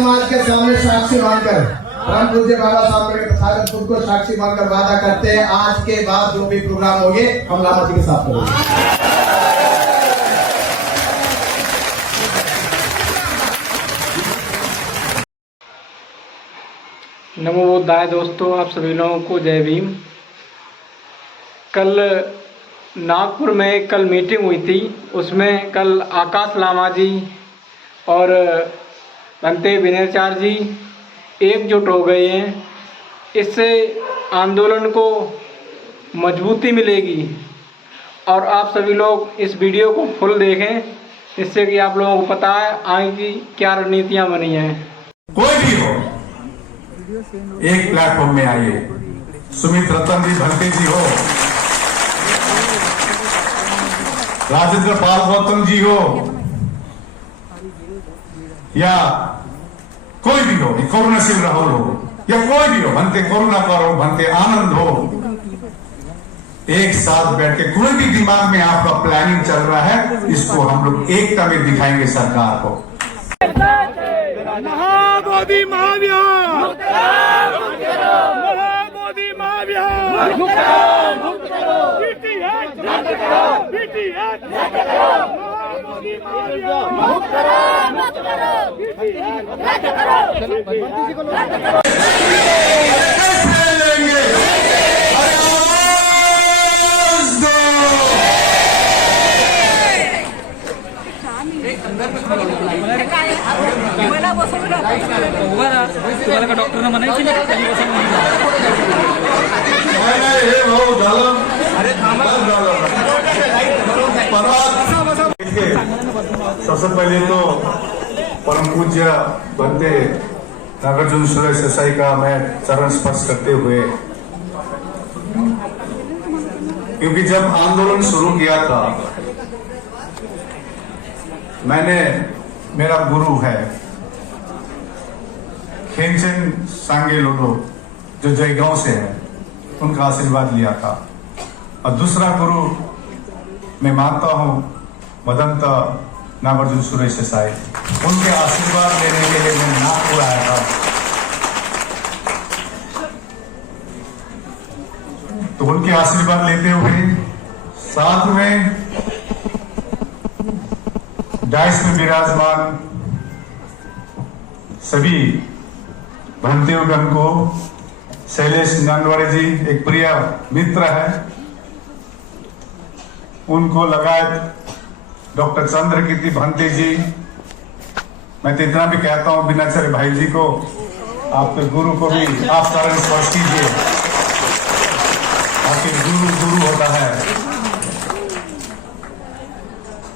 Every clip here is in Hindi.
समाज के सामने साक्षी मानकर, परम पूज्य बाबा साहब के तथागत खुद को साक्षी मानकर वादा करते हैं, आज के बाद जो भी प्रोग्राम होंगे हम लामा जी के साथ करेंगे। नमो बुद्धाय। दोस्तों, आप सभी लोगों को जय भीम। कल नागपुर में कल मीटिंग हुई थी, उसमें कल आकाश लामा जी और भंते विनयचार्य जी एकजुट हो गए हैं। इससे आंदोलन को मजबूती मिलेगी और आप सभी लोग इस वीडियो को फुल देखें, जिससे कि आप लोगों को पता है आगे की क्या रणनीतियाँ बनी हैं। कोई भी हो, एक प्लेटफॉर्म में आइए। सुमित रतन जी, भंते जी हो, राजेंद्र पाल गौतम जी हो, या कोई भी हो, करुणाशील राहुल हो, या कोई भी हो, भंते करुणाकर हो, भंते आनंद हो, एक साथ बैठ के कोई भी दिमाग में आपका प्लानिंग चल रहा है, इसको हम लोग एकता में दिखाएंगे सरकार को। महाबोधि महाविहार, महाबोधि महाविहार, BTS, BTS, महाबोधि तुम्हाला का डॉक्टर म्हणायची ना सबसे पहले तो परम पूज्य भंते नागार्जुन सुरेश देसाई का मैं चरण स्पर्श करते हुए, क्योंकि जब आंदोलन शुरू किया था, मैंने, मेरा गुरु है खेमचंद सांगे लोडो जो जयगांव से है, उनका आशीर्वाद लिया था। और दूसरा गुरु मैं मानता हूं भदंत नागार्जुन सुरेश देसाई, उनके आशीर्वाद लेने के लिए मैं नागपुर आया था। तो उनके आशीर्वाद लेते हुए साथ में डाइस में विराजमान सभी भंतेगण को, शैलेश नंदवाड़े जी एक प्रिय मित्र है, उनको लगाए डॉक्टर चंद्रकीर्ति भंते जी, मैं तो इतना भी कहता हूं विनयचार्य भाई जी को, आपके गुरु को भी आप चरण स्पर्श कीजिए, आपके गुरु गुरु होता है।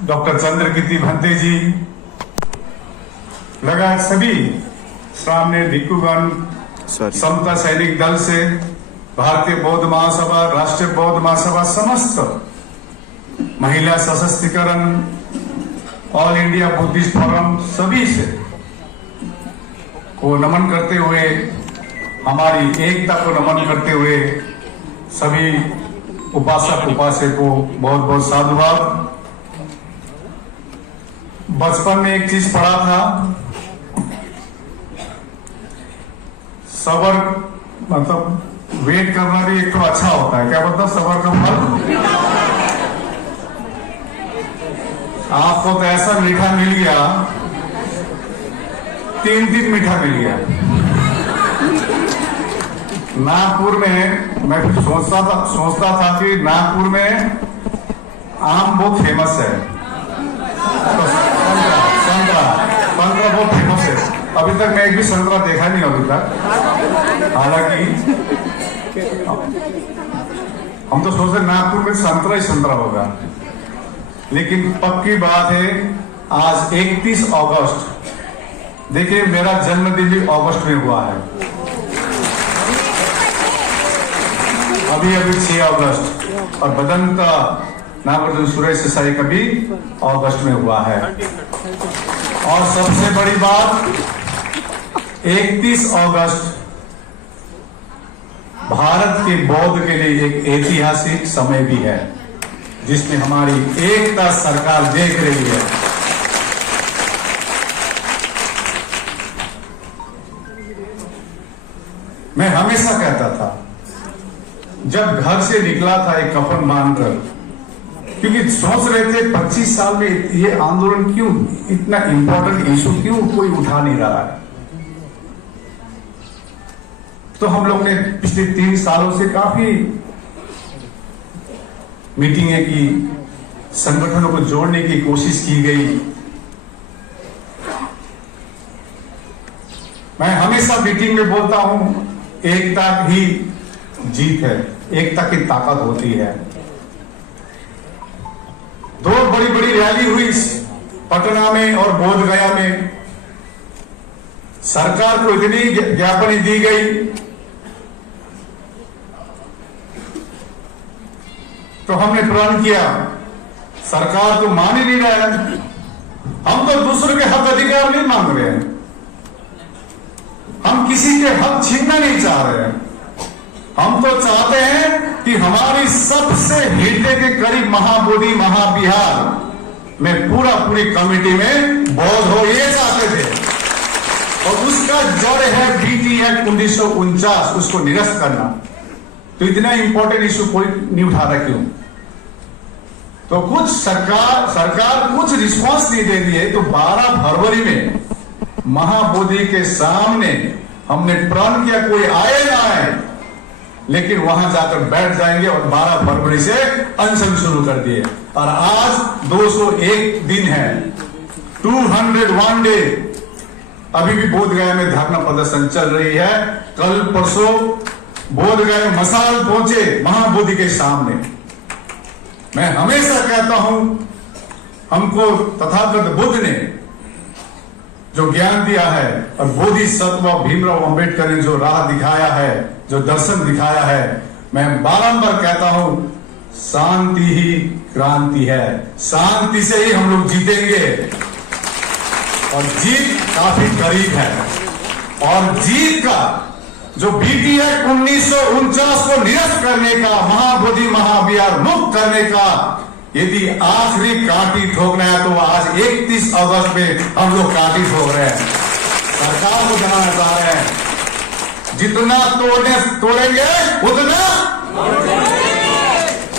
डॉक्टर चंद्रकीर्ति भंते जी लगाए सभी सामने भिक्षुगण, समता सैनिक दल से, भारतीय बौद्ध महासभा, राष्ट्रीय बौद्ध महासभा, समस्त महिला सशक्तिकरण, ऑल इंडिया बुद्धिस्ट फोरम, सभी से को नमन करते हुए, हमारी एकता को नमन करते हुए सभी उपासक उपासक को बहुत बहुत साधुवाद। बचपन में एक चीज पढ़ा था, सबर मतलब वेट करना भी एक तो अच्छा होता है। क्या मतलब सबर का फल? आपको तो ऐसा मीठा मिल गया, 3 दिन मीठा मिल गया। नागपुर में मैं फिर सोचता था कि नागपुर में आम बहुत फेमस है, तो संतरा बहुत फेमस है। अभी तक मैं एक भी संतरा देखा नहीं अभी तक। हालांकि हम तो सोच रहे नागपुर में संतरा ही संतरा होगा, लेकिन पक्की बात है आज 31 अगस्त, देखिए मेरा जन्मदिन भी अगस्त में हुआ है, अभी 6 अगस्त, और भदंत नागार्जुन सुरेश देसाई का भी अगस्त में हुआ है। और सबसे बड़ी बात, 31 अगस्त भारत के बौद्ध के लिए एक ऐतिहासिक समय भी है, जिसमें हमारी एकता सरकार देख रही है। मैं हमेशा कहता था, जब घर से निकला था एक कफन बांधकर, क्योंकि सोच रहे थे 25 साल में ये आंदोलन क्यों, इतना इंपॉर्टेंट इशू क्यों कोई उठा नहीं रहा है। तो हम लोग ने पिछले 3 सालों से काफी मीटिंगें की, संगठनों को जोड़ने की कोशिश की गई। मैं हमेशा मीटिंग में बोलता हूं, एकता ही जीत है, एकता की ताकत होती है। 2 बड़ी बड़ी रैली हुई पटना में और बोध गया में। सरकार को इतनी ज्ञापन दी गई, तो हमने प्रण किया, सरकार तो मान ही नहीं रहा है। हम तो दूसरों के हक अधिकार नहीं मांग रहे हैं, हम किसी के हक छीनना नहीं चाह रहे हैं। हम तो चाहते हैं कि हमारी सबसे हृदय के करीब महाबोधि महाविहार में पूरी कमेटी में बौद्ध हो, ये चाहते थे। और उसका जड़ है बीटी एक्ट 1949, उसको निरस्त करना। तो इतना इंपॉर्टेंट इशू कोई नहीं उठा रहा, क्यों? तो कुछ सरकार कुछ रिस्पांस नहीं दे रही है। तो 12 फरवरी में महाबोधि के सामने हमने प्रण किया, कोई आए ना आए, लेकिन वहां जाकर बैठ जाएंगे और 12 फरवरी से अनशन शुरू कर दिए। और आज 201 दिन है, 201 डे। अभी भी बोध गया में धरना प्रदर्शन चल रही है। कल परसों बोध गया मसाल पहुंचे महाबोधि के सामने। मैं हमेशा कहता हूं, हमको तथागत बुद्ध ने जो ज्ञान दिया है और बोधिसत्व भीमराव अंबेडकर ने जो राह दिखाया है, जो दर्शन दिखाया है, मैं बारंबार कहता हूं, शांति ही क्रांति है। शांति से ही हम लोग जीतेंगे और जीत काफी करीब है। और जीत का जो बीटी एक्ट 1949 को निरस्त करने का, महाबोधि महाविहार मुक्त करने का यदि आखिरी काटी ठोकना है, तो आज 31 अगस्त में हम लोग काटी ठोक रहे हैं। सरकार को जनाना चाह रहे हैं, जितना तोड़ेंगे उतना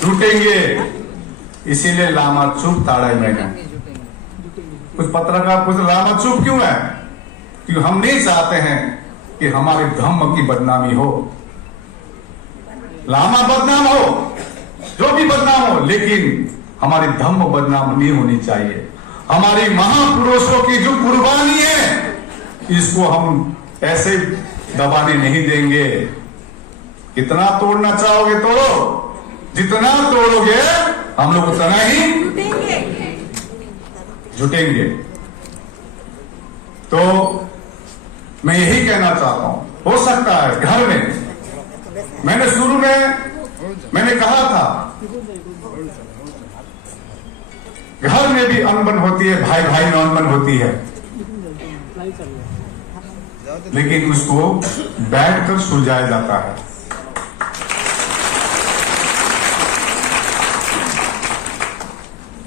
टूटेंगे। इसीलिए लामा चुप ताड़ा मैंने कुछ पत्रकार पूछ, लामा चुप क्यों है? क्योंकि हम नहीं चाहते हैं कि हमारे धम्म की बदनामी हो। लामा बदनाम हो, जो भी बदनाम हो, लेकिन हमारी धम्म बदनाम नहीं होनी चाहिए। हमारी महापुरुषों की जो कुर्बानी है, इसको हम ऐसे दबाने नहीं देंगे। कितना तोड़ना चाहोगे तोड़ो, जितना तोड़ोगे हम लोग उतना ही जुटेंगे। तो मैं यही कहना चाहता हूं, हो सकता है घर में, मैंने शुरू में कहा था, घर में भी अनबन होती है, भाई भाई में अनबन होती है, लेकिन उसको बैठकर सुलझाया जाता है।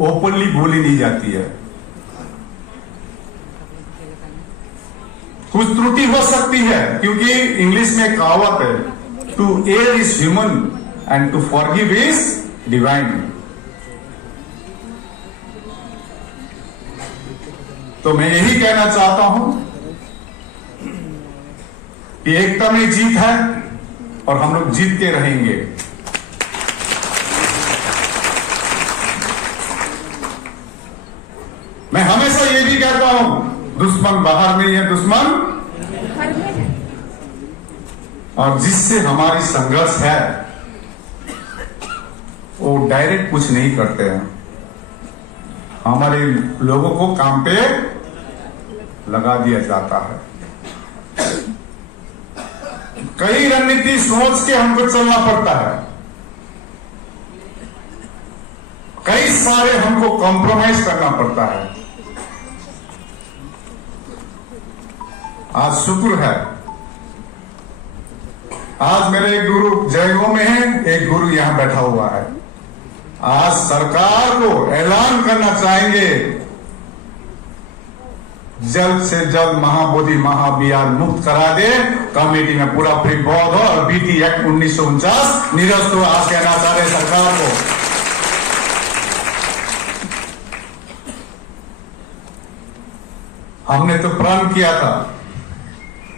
ओपनली बोली नहीं जाती है। कुछ त्रुटि हो सकती है, क्योंकि इंग्लिश में कहावत है, to err is human and to forgive is divine. तो मैं यही कहना चाहता हूं कि एकता में जीत है और हम लोग जीत के रहेंगे। मैं हमेशा ये भी कहता हूं, दुश्मन बाहर नहीं है, दुश्मन और जिससे हमारी संघर्ष है वो डायरेक्ट कुछ नहीं करते हैं, हमारे लोगों को काम पे लगा दिया जाता है। कई रणनीति सोच के हमको चलना पड़ता है, कई सारे हमको कॉम्प्रोमाइज करना पड़ता है। आज शुक्र है, आज मेरे एक गुरु जयगांव में है, एक गुरु यहां बैठा हुआ है। आज सरकार को ऐलान करना चाहेंगे जल्द से जल्द महाबोधि महाविहार मुक्त करा दे। कमेटी में पूरा फ्री बौद्ध हो और बीटी एक्ट 1949 निरस्त हो। आज कहना चाह रहे सरकार को। हमने तो प्रण किया था,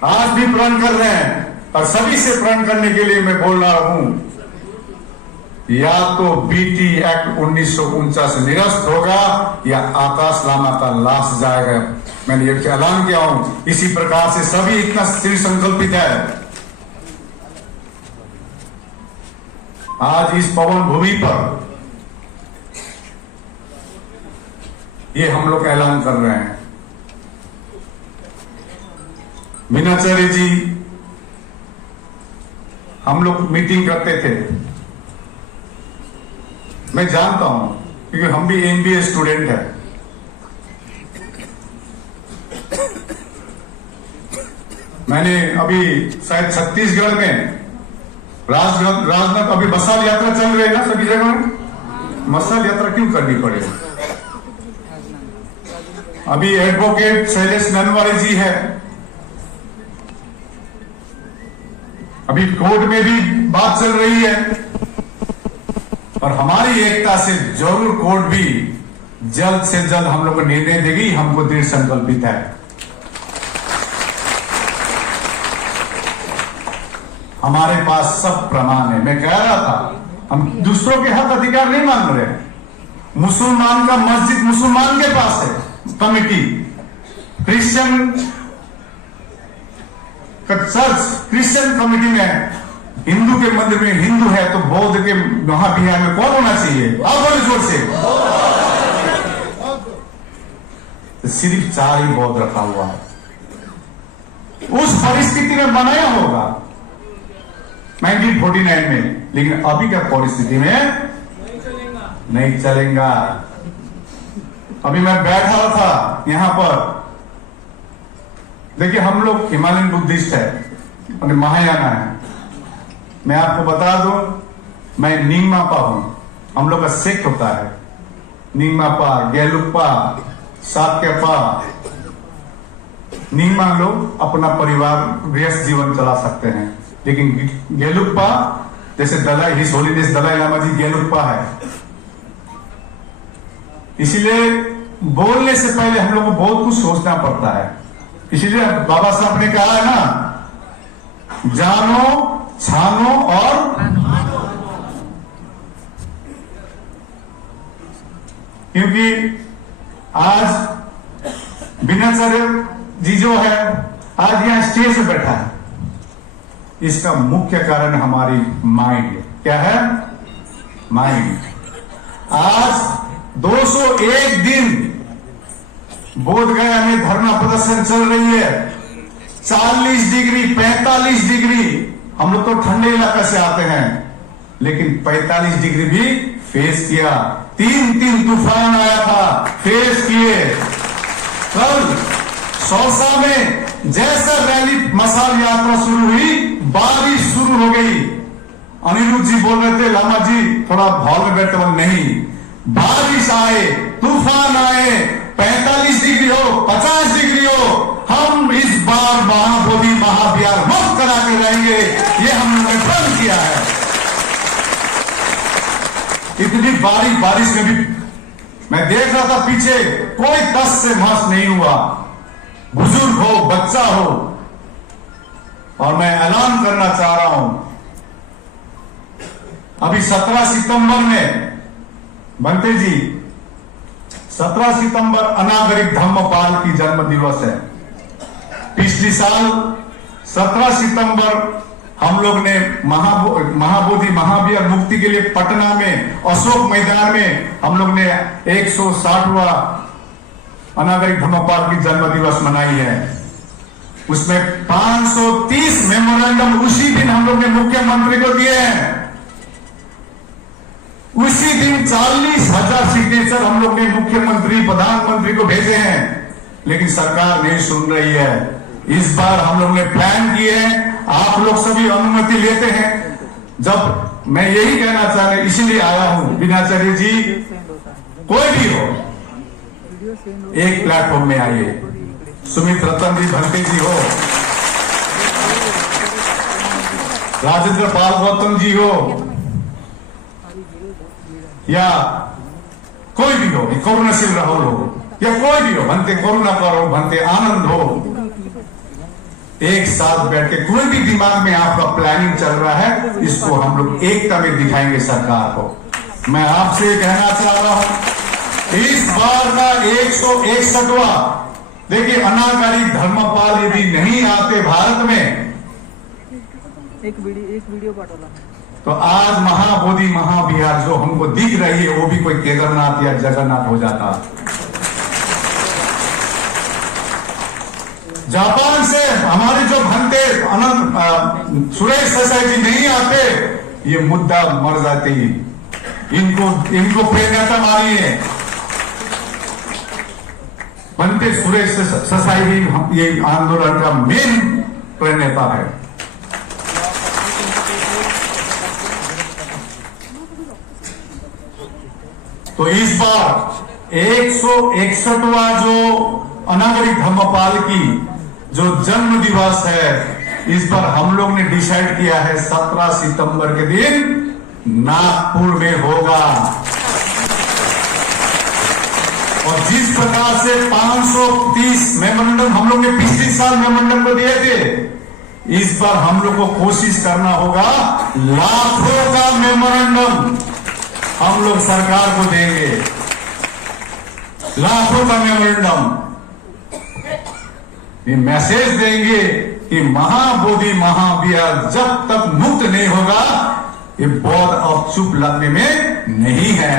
आज भी प्रण कर रहे हैं और सभी से प्रण करने के लिए मैं बोल रहा हूं, या तो बीटी एक्ट 1949 निरस्त होगा या आकाश लामा का लाश जाएगा। मैंने ये ऐलान किया हूं। इसी प्रकार से सभी इतना दृढ़ संकल्पित है। आज इस पवन भूमि पर ये हम लोग ऐलान कर रहे हैं। मीनाचार्य जी, हम लोग मीटिंग करते थे, मैं जानता हूं क्योंकि हम भी एमबीए स्टूडेंट हैं। मैंने अभी शायद छत्तीसगढ़ में राजनाथ अभी मसाल यात्रा चल रही है ना सभी जगह में। मसाल यात्रा क्यों करनी पड़े? अभी एडवोकेट शैलेश ननवारे जी है, अभी कोर्ट में भी बात चल रही है और हमारी एकता से जरूर कोर्ट भी जल्द से जल्द हम लोग को निर्णय देगी। हमको दृढ़ संकल्पित है। हमारे पास सब प्रमाण है। मैं कह रहा था, हम दूसरों के हक अधिकार नहीं मांग रहे। मुसलमान का मस्जिद मुसलमान के पास है कमेटी, क्रिश्चियन का चर्च क्रिश्चियन कमेटी में है, हिंदू के मंदिर में हिंदू है, तो बौद्ध के महाविहार में कौन होना चाहिए? आप बोले जोर से। तो सिर्फ 4 ही बौद्ध रखा हुआ है। उस परिस्थिति में बनाया होगा 1949 में, लेकिन अभी का परिस्थिति में नहीं चलेगा। अभी मैं बैठा था यहां पर, देखिए हम लोग हिमालयन बुद्धिस्ट है और महायाना है। मैं आपको बता दूं, मैं निंगमापा हूं। हम लोग का सेक्ट होता है निंगमापा, गेलुप्पा, साक्यपा। निंगमा लोग अपना परिवार गृहस्थ जीवन चला सकते हैं, लेकिन गेलुप्पा जैसे दलाई हिज होलीनेस दलाई लामा जी गेलुप्पा है। इसीलिए बोलने से पहले हम लोग को बहुत कुछ सोचना पड़ता है। इसीलिए बाबा साहब ने कहा है ना, जानो, छानो और क्योंकि आज मीनाचार्य जी जो है आज यहां स्टेज पे बैठा है, इसका मुख्य कारण हमारी माइंड है। क्या है? माइंड। आज 201 दिन बोधगया में धरना प्रदर्शन चल रही है। 40 डिग्री 45 डिग्री, हम लोग तो ठंडे इलाके से आते हैं, लेकिन 45 डिग्री भी फेस किया। 3 तूफान आया था, फेस किए। कल सौसा में जैसा रैली मसाल यात्रा शुरू हुई, बारिश शुरू हो गई। अनिरुद्ध जी बोल रहे थे, लामा जी थोड़ा हॉल में बैठे, बोले नहीं, बारिश आए, तूफान आए, 45 डिग्री हो, 50 डिग्री हो, हम इस बार महाबोधि महाविहार मुक्त करा के रहेंगे। ये हम लोगों ने प्रण किया है। इतनी बारिश में भी मैं देख रहा था पीछे, कोई तस से मस नहीं हुआ, बुजुर्ग हो, बच्चा हो। और मैं ऐलान करना चाह रहा हूं, अभी 17 सितंबर में बनते जी, 17 सितंबर अनागरिक धम्मपाल की जन्म दिवस है। पिछली साल 17 सितंबर हम लोग ने महाबोधि महाविहार मुक्ति के लिए पटना में अशोक मैदान में हम लोग ने 160वां अनागरिक धम्मपाल की जन्म दिवस मनाई है। उसमें 530 मेमोरेंडम उसी दिन हम लोग ने मुख्यमंत्री को दिए हैं। उसी दिन 40,000 सिग्नेचर हम लोग ने मुख्यमंत्री प्रधानमंत्री को भेजे हैं, लेकिन सरकार नहीं सुन रही है। इस बार हम लोग ने प्लान किए हैं, आप लोग सभी अनुमति लेते हैं। जब मैं यही कहना चाह रहा, इसीलिए आया हूं, मीनाचार्य जी कोई भी हो, एक प्लेटफॉर्म में आइए। सुमित रतन जी भंते जी हो, राजेंद्र पाल गौतम जी हो, या कोई भी हो, करुणाशील राहुल हो, या कोई भी हो, भंते करुणाकर हो, भंते आनंद हो, एक साथ बैठ के कोई भी दिमाग में आपका प्लानिंग चल रहा है, इसको हम लोग एकता में दिखाएंगे सरकार को। मैं आपसे कहना चाह रहा हूं, इस बार का 161वां, देखिए अनाकारी धर्मपाल यदि नहीं आते भारत में, एक वीडियो पाठवला, तो आज महाबोधि महाविहार जो हमको दिख रही है वो भी कोई केदारनाथ या जगन्नाथ हो जाता। जापान से हमारे जो भंते अनंत सुरेश देसाई जी नहीं आते, ये मुद्दा मर जाती। इनको प्रेरणा मारिए। भंते सुरेश देसाई ही ये आंदोलन का मेन प्रेरणा है। तो इस बार 161वां जो अनागरिक धर्मपाल की जो जन्म दिवस है, इस बार हम लोग ने डिसाइड किया है 17 सितंबर के दिन नागपुर में होगा। और जिस प्रकार से 530 मेमोरेंडम हम लोग ने पिछले साल मेमोरेंडम को दिए थे, इस बार हम लोग को कोशिश करना होगा लाखों का मेमोरेंडम हम लोग सरकार को देंगे, लाखों का मेमोरेंडम। ये मैसेज देंगे कि महाबोधि महाविहार जब तक मुक्त नहीं होगा, ये बौद्ध अब चुप लगने में नहीं है।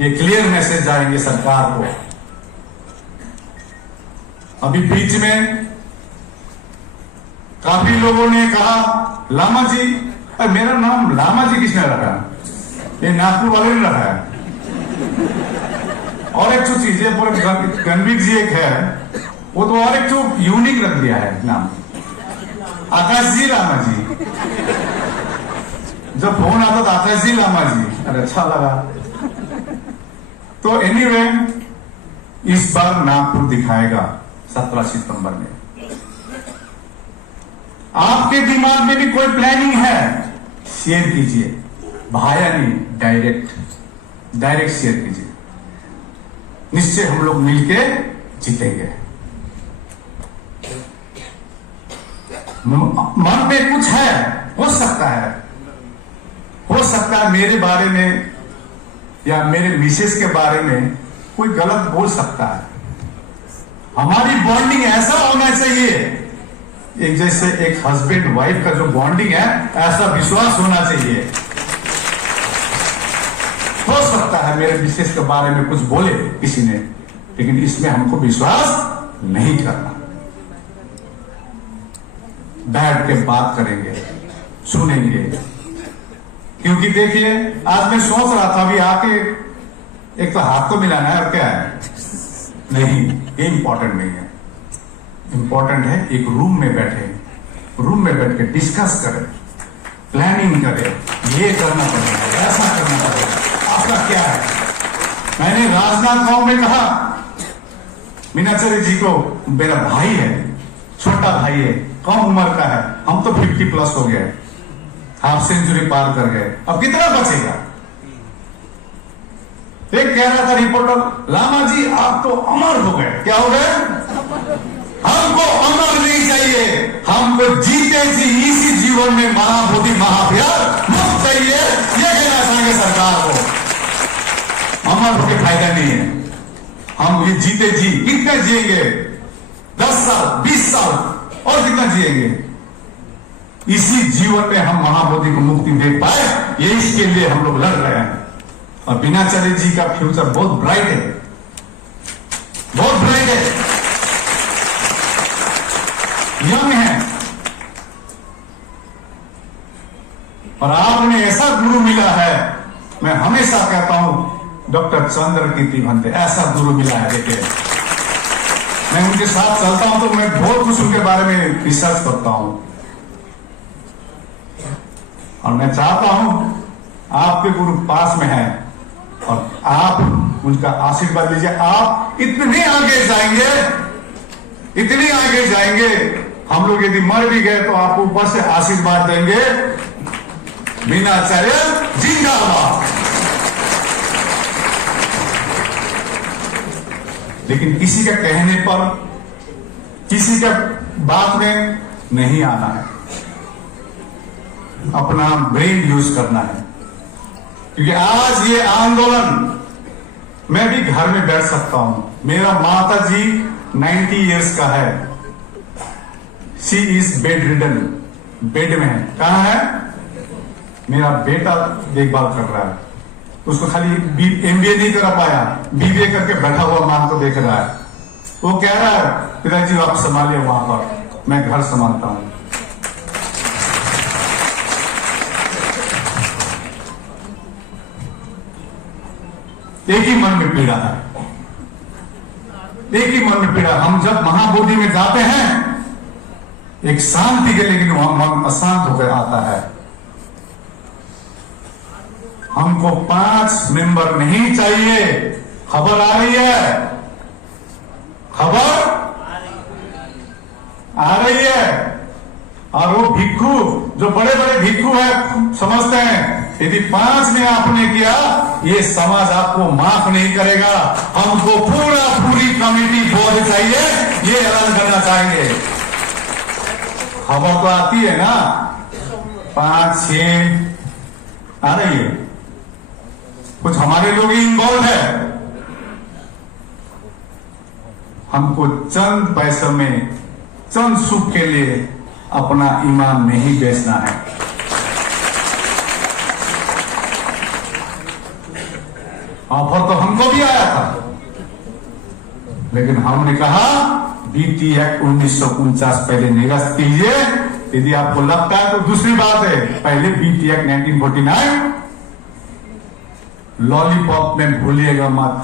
ये क्लियर मैसेज जाएंगे सरकार को। अभी बीच में काफी लोगों ने कहा लामा जी, मेरा नाम लामा जी किसने रखा? ये नागपुर वाले ने रखा है। और एक जो चीज है, गणवीर जी एक है, वो तो और एक जो यूनिक रख दिया है नाम, आकाश जी लामा जी। जब फोन आता था आकाश जी लामा जी, अरे अच्छा लगा। तो एनीवे, इस बार नागपुर दिखाएगा 17 सितंबर में। आपके दिमाग में भी कोई प्लानिंग है, शेयर कीजिए, भाया नहीं, डायरेक्ट शेयर कीजिए। निश्चय हम लोग मिलके जीतेंगे। मन में कुछ है, हो सकता है मेरे बारे में या मेरे मिसेस के बारे में कोई गलत बोल सकता है। हमारी बॉन्डिंग ऐसा होना चाहिए, एक जैसे एक हस्बैंड वाइफ का जो बॉन्डिंग है, ऐसा विश्वास होना चाहिए। हो सकता है मेरे मिसेस के बारे में कुछ बोले किसी ने, लेकिन इसमें हमको विश्वास नहीं करना। बैठ के बात करेंगे, सुनेंगे। क्योंकि देखिए, आज मैं सोच रहा था अभी आके, एक तो हाथ तो मिलाना है और क्या है, नहीं, ये इंपॉर्टेंट नहीं है। इंपॉर्टेंट है एक रूम में बैठ के डिस्कस करें, प्लानिंग करें, ये करना पड़ेगा, ऐसा करना पड़ेगा, आपका क्या है। मैंने राजनाथ गांव में कहा, मीनाचार्य जी को, मेरा भाई है, छोटा भाई है, कम उम्र का है, हम तो 50+ हो गए, हाफ सेंचुरी पार कर गए, अब कितना बचेगा। एक कह रहा था रिपोर्टर, लामा जी आप तो अमर हो गए। क्या हो गए? हमको अमर नहीं चाहिए, हमको जीते जी इसी जीवन में महाबोधि महाविहार मुक्त चाहिए। ये कहना चाहेंगे सरकार को। अमर होकर फायदा नहीं है, हम ये जीते जी कितने जिएंगे, 10 साल 20 साल और कितना जिएंगे। इसी जीवन में हम महाबोधि को मुक्ति दे पाए, ये इसके लिए हम लोग लड़ रहे हैं। और मीनाचार्य जी का फ्यूचर बहुत ब्राइट है, बहुत ब्राइट है, यंग है। और आपने ऐसा गुरु मिला है, मैं हमेशा कहता हूं डॉक्टर चंद्रकीर्ति भंते, ऐसा गुरु मिला है। देखिए, मैं उनके साथ चलता हूं तो मैं बहुत कुछ उनके बारे में रिसर्च करता हूं, और मैं चाहता हूं आपके गुरु पास में है और आप उनका आशीर्वाद लीजिए। आप इतने आगे जाएंगे, इतनी आगे जाएंगे। हम लोग यदि मर भी गए तो आपको ऊपर से आशीर्वाद देंगे, मीनाचार्य जिंदाबाद। लेकिन किसी के कहने पर, किसी के बात में नहीं आना है, अपना ब्रेन यूज करना है। क्योंकि आज ये आंदोलन, मैं भी घर में बैठ सकता हूं। मेरा माता जी 90 इयर्स का है, she is bed ridden, bed में है। कहां है? मेरा बेटा देखभाल कर रहा है, उसको खाली MBA नहीं कर पाया, BBA करके बैठा हुआ मां को देख रहा है। वो कह रहा है पिताजी आप संभालिए वहां पर, मैं घर संभालता हूं। एक ही मन में पीड़ा है, एक ही मन में पीड़ा। हम जब महाबोधि में जाते हैं एक शांति के, लेकिन वहां मन अशांत होकर आता है। हमको 5 मेंबर नहीं चाहिए। खबर आ रही है, खबर आ रही है। और वो भिक्खू, जो बड़े बड़े भिक्खू है, समझते हैं यदि 5 ने आपने किया, ये समाज आपको माफ नहीं करेगा। हमको पूरी कमेटी बोर्ड चाहिए, ये ऐलान करना चाहेंगे। खबर तो आती है ना, 5-6 आ रही है। कुछ हमारे लोग ही इन्वॉल्व है। हमको चंद पैसों में, चंद सुख के लिए अपना ईमान नहीं बेचना है। ऑफर तो हमको भी आया था, लेकिन हमने कहा BT एक्ट 1949 पहले निरस्त कीजिए। यदि आपको लगता है तो दूसरी बात है, पहले BT एक्ट 1949 लॉलीपॉप में भूलिएगा मत।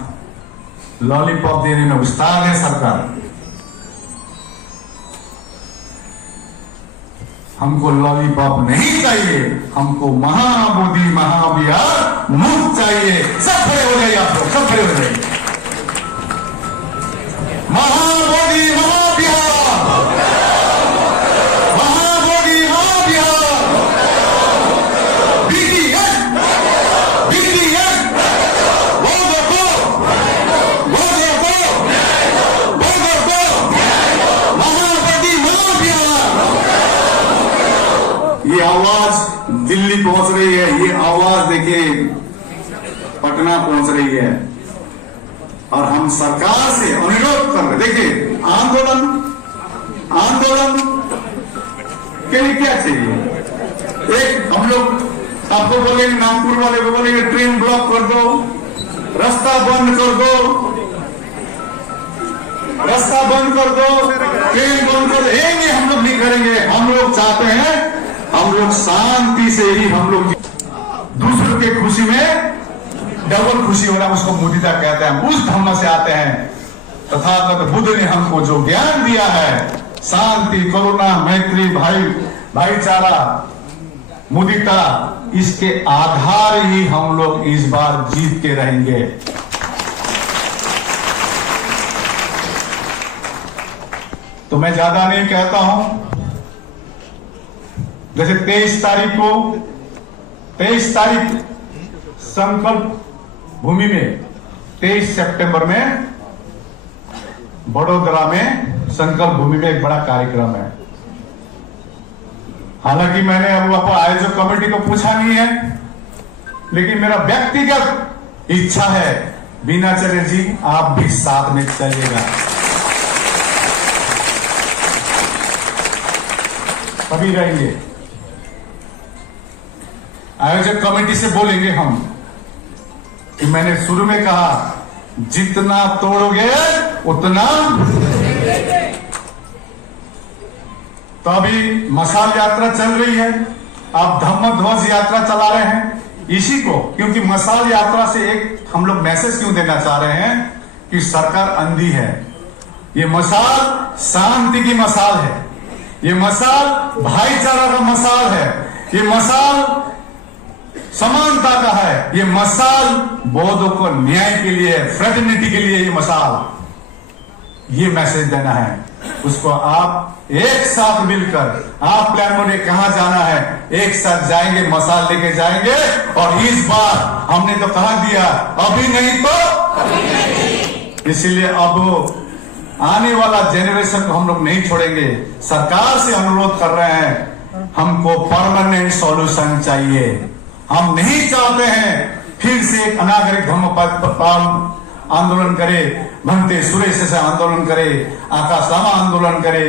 लॉलीपॉप देने में उस्ताद है सरकार। हमको लॉलीपॉप नहीं चाहिए, हमको महाबोधि महाविहार मुक्त चाहिए। सब खड़े हो जाइए, आप लोग सब खड़े हो जाइए। महाबोधि महाविहार, महाबोधि महाविहार, BT एक्ट, महाबोधि महाविहार। ये आवाज दिल्ली पहुंच रही है, ये आवाज देखिए पटना पहुंच रही है। और हम सरकार से अनुरोध कर रहे, देखिए आंदोलन के लिए क्या चाहिए? एक हम लोग आपको बोलेंगे, नागपुर वाले को बोलेंगे ट्रेन ब्लॉक कर दो, रास्ता बंद कर दो, रास्ता बंद कर दो, ट्रेन बंद कर दो। ये हम लोग नहीं करेंगे। हम लोग चाहते हैं, हम लोग शांति से ही, हम लोग दूसरों के खुशी में डबल खुशी होना, उसको मुदिता कहते हैं। उस धर्म से आते हैं। तथागत बुद्ध ने हमको जो ज्ञान दिया है, शांति, करुणा, मैत्री, भाईचारा, मुदिता, इसके आधार ही हम लोग इस बार जीत के रहेंगे। तो मैं ज्यादा नहीं कहता हूं। जैसे 23 तारीख संकल्प भूमि में, 23 सितंबर में बड़ोदरा में संकल्प भूमि में एक बड़ा कार्यक्रम है। हालांकि मैंने अब आयोजक कमेटी को पूछा नहीं है, लेकिन मेरा व्यक्तिगत इच्छा है, मीनाचार्य जी आप भी साथ में चलिएगा। अभी रहेंगे, आयोजक कमेटी से बोलेंगे हम कि मैंने शुरू में कहा, जितना तोड़ोगे उतना। तो अभी मशाल यात्रा चल रही है, आप धम्म ध्वज यात्रा चला रहे हैं इसी को, क्योंकि मशाल यात्रा से एक हम लोग मैसेज क्यों देना चाह रहे हैं कि सरकार अंधी है। ये मशाल शांति की मशाल है, ये मशाल भाईचारा का मशाल है, ये मशाल समानता का है, ये मशाल बौद्धों को न्याय के लिए, फ्रेटर्निटी के लिए ये मशाल। ये मैसेज देना है उसको। आप एक साथ मिलकर, आप प्लान ने कहा जाना है, एक साथ जाएंगे, मसाल लेके जाएंगे। और इस बार हमने तो कहा दिया, अभी नहीं तो इसीलिए अब आने वाला जेनरेशन को हम लोग नहीं छोड़ेंगे। सरकार से अनुरोध कर रहे हैं, हमको परमानेंट सॉल्यूशन चाहिए। हम नहीं चाहते हैं फिर से एक अनागरिक धर्म आंदोलन करे, भंते सुरेश से आंदोलन करे, आकाश लामा आंदोलन करे,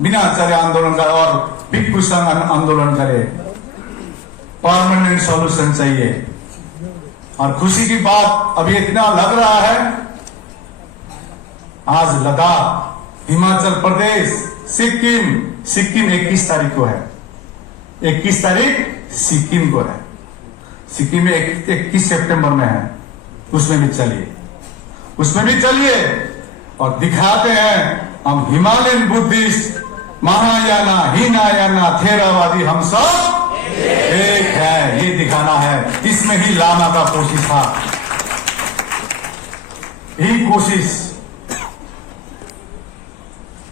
बिनाचार्य आंदोलन करे और भिक्षु संघ आंदोलन करे। परमानेंट सॉल्यूशन चाहिए। और खुशी की बात अभी इतना लग रहा है, आज लद्दाख, हिमाचल प्रदेश, सिक्किम 21 तारीख को है। 21 तारीख सिक्किम को है। सिक्किम में 21 सितंबर में है। उसमें भी चलिए और दिखाते हैं हम हिमालयन बुद्धिस्ट, महायाना, हीनायाना, थेरावादी हम सब एक है, ये दिखाना है। इसमें ही लामा का कोशिश था, यही कोशिश।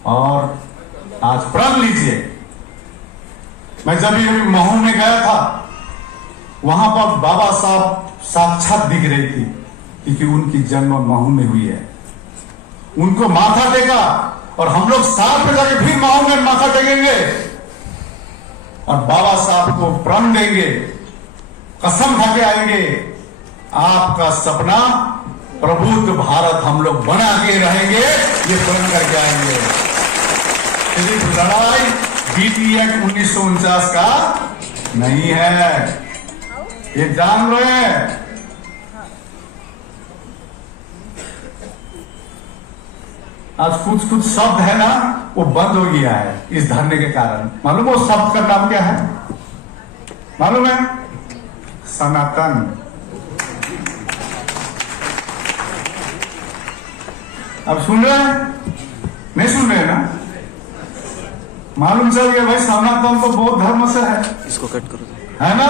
और आज प्रण लीजिए, मैं जब भी महू में गया था, वहां पर बाबा साहब साक्षात दिख रही थी, क्योंकि उनकी जन्म महू में हुई है। उनको माथा टेका और हम लोग साथ में जाके फिर महू में माथा टेकेंगे और बाबा साहब को प्रण देंगे, कसम खा के आएंगे, आपका सपना प्रबुद्ध भारत हम लोग बना के रहेंगे, ये प्रण करके आएंगे। सिर्फ लड़ाई बीटी एक्ट 1949 का नहीं है, ये जान रहे हैं। आज कुछ शब्द है ना, वो बंद हो गया है इस धरने के कारण। मालूम वो शब्द का नाम क्या है? मालूम है? सनातन। अब सुन रहे हैं? नहीं सुन रहे ना? मालूम चल गया भाई, सनातन तो बौद्ध धर्म से है। इसको कट करो, है ना?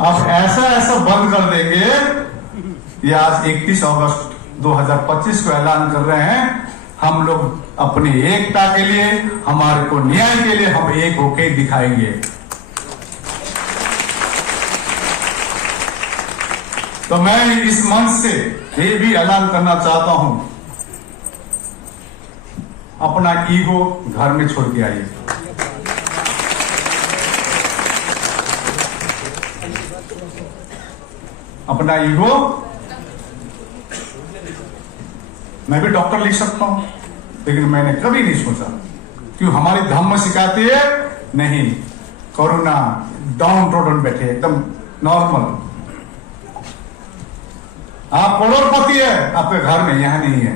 अब ऐसा बंद कर देंगे। ये आज 31 अगस्त 2025 को ऐलान कर रहे हैं, हम लोग अपनी एकता के लिए, हमारे को न्याय के लिए हम एक होके दिखाएंगे। तो मैं इस मंच से ये भी ऐलान करना चाहता हूं, अपना ईगो घर में छोड़ के आइए। अपना ईगो, मैं भी डॉक्टर लिख सकता हूं, लेकिन मैंने कभी नहीं सोचा, क्यों हमारी धर्म सिखाती है नहीं, कोरोना डाउन ट्रोडन बैठे एकदम नॉर्मल। आप करोड़पति है आपके घर में, यहां नहीं है।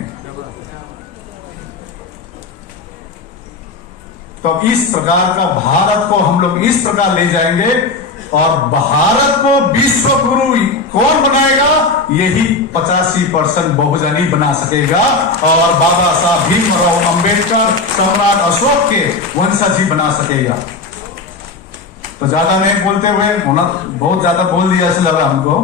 तो इस प्रकार का भारत को हम लोग इस प्रकार ले जाएंगे, और भारत को विश्व गुरु कौन बनाएगा? यही 85% बहुजन ही बना सकेगा, और बाबा साहब भीमराव अंबेडकर, सम्राट अशोक के वंशज ही बना सकेगा। तो ज्यादा नहीं बोलते हुए, होना बहुत ज्यादा बोल दिया ऐसा लगा हमको।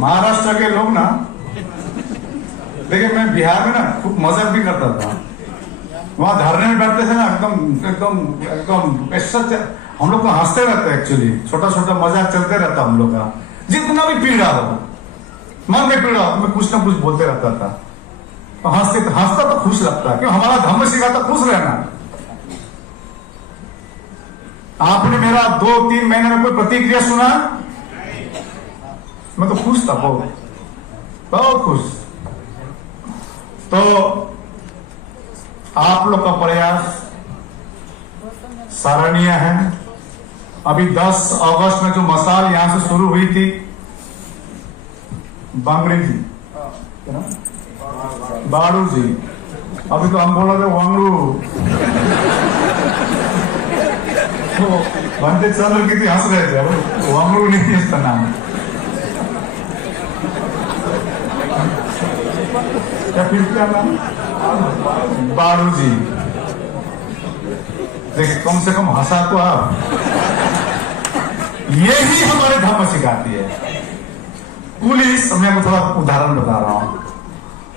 महाराष्ट्र के लोग ना, देखिए मैं बिहार में ना खूब मजाक भी करता था, वहां धरने में बैठते थे ना, एकदम ऐसा हम लोग को हंसते रहते, एक्चुअली छोटा छोटा मजाक चलते रहता हम लोग का। जितना भी पीड़ा हो, मन में पीड़ा हो, मैं कुछ ना कुछ बोलते रहता था, तो हंसता तो खुश लगता है, क्यों हमारा धर्म सिखाता खुश रहना। आपने मेरा 2-3 महीने में कोई प्रतिक्रिया सुना? मैं तो खुश था, बहुत खुश। तो आप लोग का प्रयास सराहनीय है। अभी 10 अगस्त में जो मसाल यहां से शुरू हुई थी, बांगड़ी जी, बाड़ू जी, अभी तो हम बोल रहे थे वांगड़ू, तो बनते चल कितनी हंस रहे थे, वांगड़ू नहीं इसका नाम, या फिर क्या नाम? बाड़ू जी। देखिए कम से कम हंसा तो आप, यही हमारे धर्म सिखाती है। पुलिस, मैं थोड़ा उदाहरण बता रहा हूं,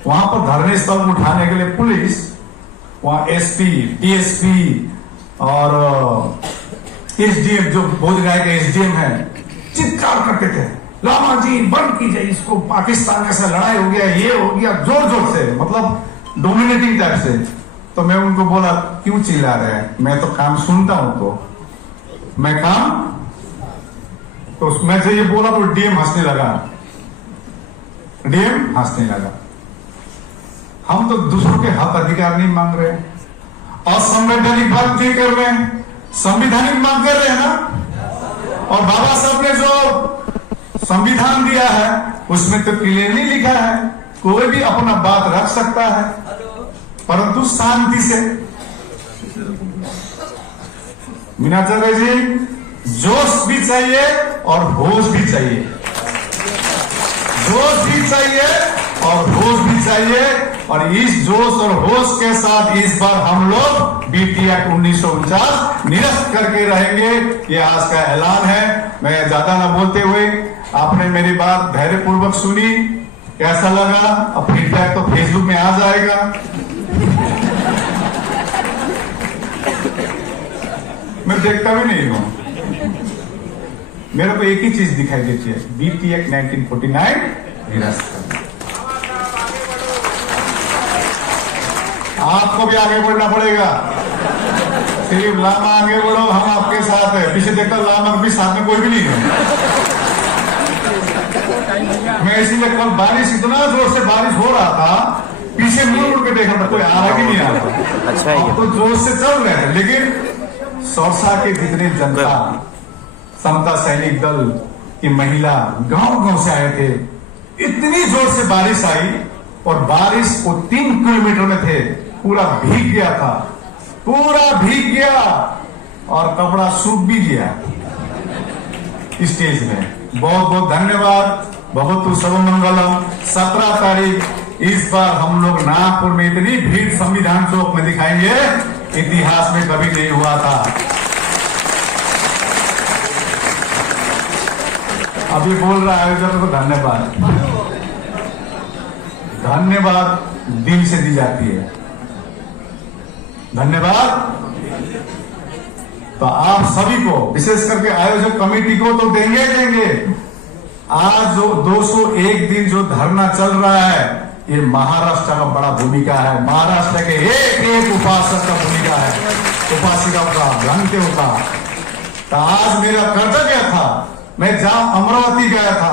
वहां पर धरने स्थल उठाने के लिए पुलिस, वहां एसपी, डीएसपी और एसडीएम, जो बोधगया के एसडीएम है, चित्कार करते थे, लामा जी बंद कीजिए इसको, पाकिस्तान के साथ लड़ाई हो गया, ये हो गया, जोर जोर से, मतलब डोमिनेटिंग टाइप से। तो मैं उनको बोला क्यों चिल्ला रहे हैं, मैं तो काम सुनता हूं, तो मैं काम, तो मैं से ये बोला तो डीएम हंसने लगा, डीएम हंसने लगा। हम तो दूसरों के हक अधिकार नहीं मांग रहे हैं, और संवैधानिक बात नहीं कर रहे हैं, संविधानिक मांग कर रहे हैं ना। और बाबा साहब ने जो संविधान दिया है उसमें तो क्लियरली लिखा है कोई भी अपना बात रख सकता है, परंतु शांति से। मीनाचार्य जी, जोश भी चाहिए और होश भी चाहिए, जोश भी चाहिए और होश भी चाहिए। और इस जोश और होश के साथ इस बार हम लोग बीटी एक्ट 1949 निरस्त करके रहेंगे, ये आज का ऐलान है। मैं ज्यादा ना बोलते हुए, आपने मेरी बात धैर्यपूर्वक सुनी, कैसा लगा? अब फीडबैक तो फेसबुक में आ जाएगा। मैं देखता भी नहीं हूं, मेरे को एक ही चीज दिखाई देती है, बीटी एक्ट 1949 निरस्त करना। आपको भी आगे बढ़ना पड़ेगा, सिर्फ लामा आगे बढ़ो, हम आपके साथ है। पीछे देखकर लामा भी साथ में कोई भी नहीं है। मैं इसीलिए कल बारिश, इतना जोर से बारिश हो रहा था, पीछे मुड़ के देखा था कोई आ रहा कि नहीं आ रहा। अच्छा है, तो जोर से चल रहे थे, लेकिन सौरसा के जितने जनता, समता सैनिक दल की महिला गांव-गांव से आए थे, इतनी जोर से बारिश आई, और बारिश वो 3 किलोमीटर में थे, पूरा भीग गया था, पूरा भीग गया और कपड़ा सूख भी गया स्टेज में। बहुत बहुत धन्यवाद। भवतु सर्वमंगलम। 17 तारीख इस बार हम लोग नागपुर में इतनी भीड़ संविधान चौक में दिखाएंगे, इतिहास में कभी नहीं हुआ था। अभी बोल रहा आयोजक को धन्यवाद, धन्यवाद दिल से दी जाती है, धन्यवाद। तो आप सभी को, विशेष करके आयोजक कमेटी को तो देंगे। आज जो 201 दिन जो धरना चल रहा है, ये महाराष्ट्र का बड़ा भूमिका है, महाराष्ट्र के एक उपासक का भूमिका है, उपासिका का, भ्रांतियों का। तो आज मेरा कर्तव्य था, मैं जहां अमरावती गया था,